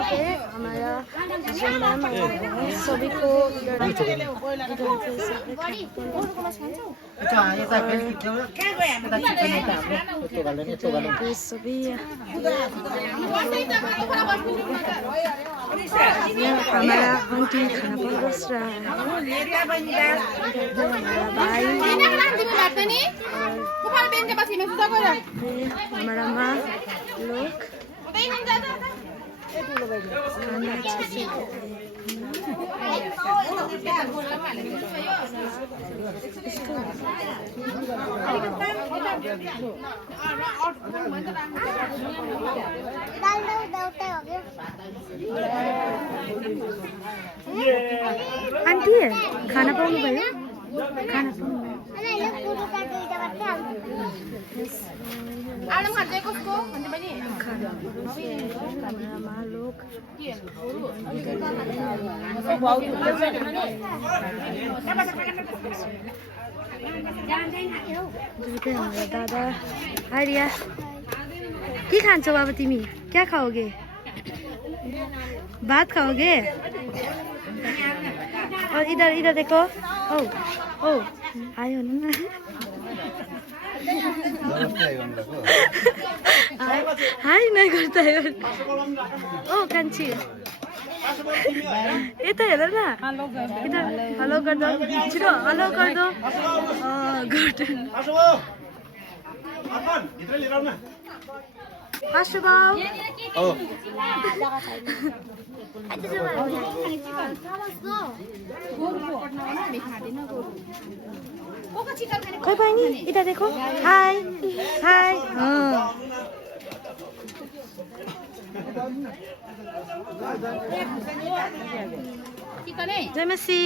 pay हमारा जो ma'am सभी को सभी हमारा आंटी खाना परोस रहा है भाई हमारा माँ लोग खाना अच्छे से आंटी खाना पाउनु भयो खाना पाउनु दादा आर्या के खान्छौ अब तिमी क्या खाओगे भात खाओगे और इधर इधर देखो ओ ओ आयो न हाय नहीं करता है ओ कान्छी यता हेर न इधर हेलो कर दो छिटो हेलो कर दो गुड आशुबाउ खोइ बहिनी इधर देखो हाय हाय जय मसी